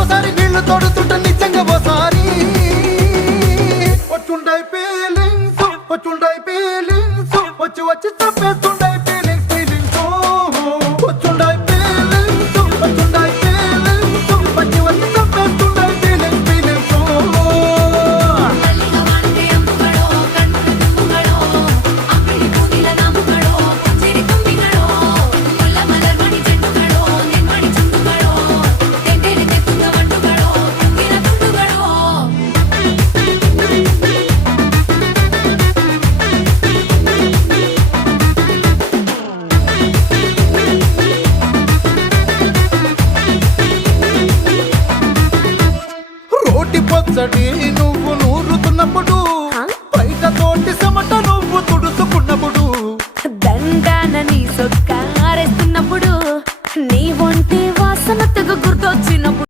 ఓసారి నీళ్లు తోడుతుంటే నిజంగా ఓసారి వచ్చుండై ఫీలింగ్స్ వచ్చి వచ్చి తప్పేస్తుండై ఫీలింగ్స్ వచ్చుండై ఫీలింగ్స్ వచ్చి వచ్చి తప్పేస్తుండై ఫీలింగ్స్ పొచ్చడి నువ్వు నూరుతున్నప్పుడు